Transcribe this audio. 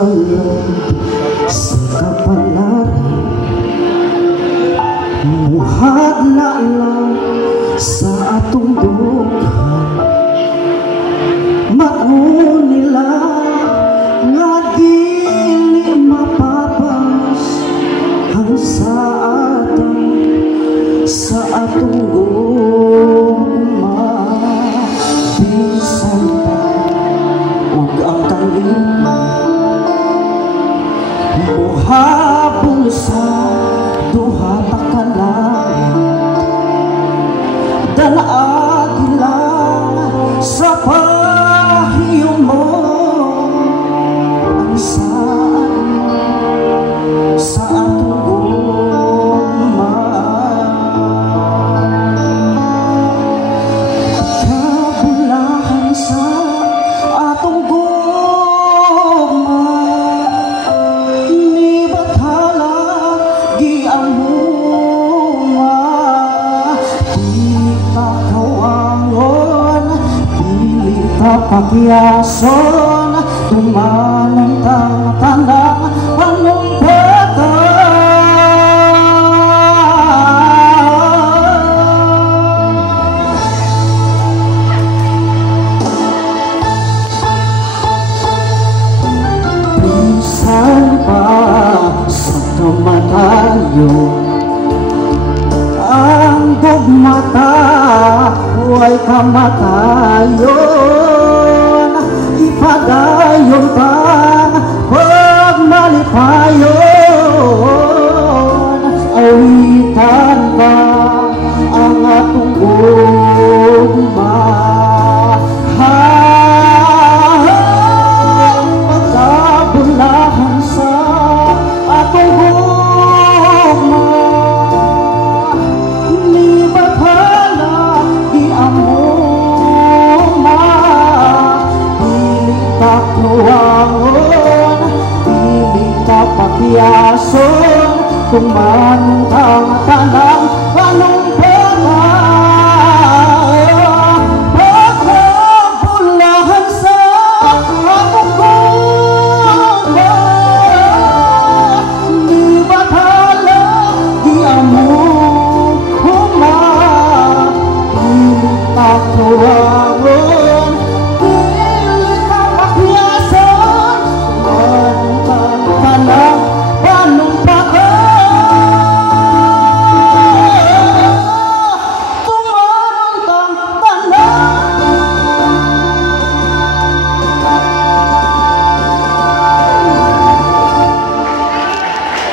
balay sa kapalaran, muhad na lang sa atong dughan. Magun nila nga dili mapapas ang sa atong gugma. Bisan pa ug ang kalimay muhabol sa duha pa ka langit, dalaag lang sa pahiyo mo ang saan sa atong gugma. Kabulahan sa atong gugma, ni bathala giamuma. Di pa kawangon, dili pa pakyason, tumanong tanang panumpatan. Bisan pa sa kamatayo ang gugmata, huwag kamatayon. Ipadayon pang pagmalipayon, awitan ka ang atong gugma. Pagkabulahan sa atong gugma, ni bathala giamuma. Dili ka kawangon, dili ka pakyason, tumanong ang tanang